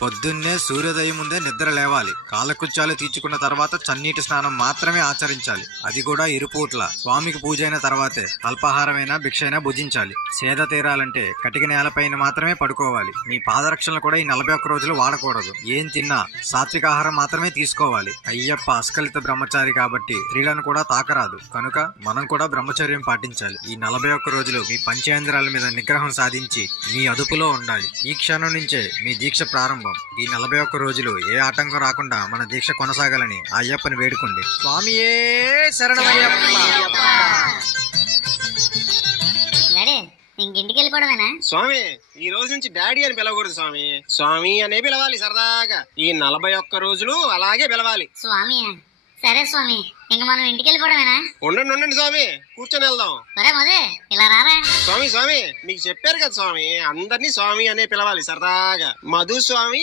పొద్దున్నే సూర్యోదయం ముందే నిద్ర లేవాలి. కాలకృత్యాలు తీర్చుకున్న తర్వాత చన్నీటి స్నానం మాత్రమే ఆచరించాలి. అది కూడా ఇరుపూట్ల. స్వామికి పూజ అయిన తర్వాతే అల్పాహారమైనా భిక్షైనా భుజించాలి. సేద తీరాలంటే కటిక నేలపైన మాత్రమే పడుకోవాలి. మీ పాదరక్షలను కూడా ఈ 41 రోజులు వాడకూడదు. ఏం తిన్నా సాత్వికాహారం మాత్రమే తీసుకోవాలి. అయ్యప్ప అస్కలిత బ్రహ్మచారి కాబట్టి స్త్రీలను కూడా తాకరాదు. కనుక మనం కూడా బ్రహ్మచర్యం పాటించాలి. ఈ 41 రోజులు మీ పంచేంద్రాల మీద నిగ్రహం సాధించి మీ అదుపులో ఉండాలి. ఈ క్షణం నుంచే మీ దీక్ష ప్రారంభం. ఈ 41 రోజులు ఏ ఆటంకం రాకుండా మన దీక్ష కొనసాగాలని అయ్యప్పని వేడుకోండి. స్వామియే శరణమయ్యప్ప. డాడీ ఇంకింటికి వెళ్ళిపోవడమేనా? స్వామి ఈ రోజు నుంచి డాడీ అని పిలవకూడదు స్వామి. స్వామి అనే పిలవాలి సరదాగా. ఈ 41 రోజులు అలాగే పిలవాలి. స్వామి సరే స్వామి, ఇంక మనం ఇంటికి వెళ్ళిపోవడమేనా? ఉండండి స్వామి, కూర్చొని వెళ్దాం. ఒరే మోదే ఇలా రారా. స్వామి మీకు చెప్పారు కదా స్వామి, అందరినీ స్వామి అనే పిలవాలి సరదాగా. మధు స్వామి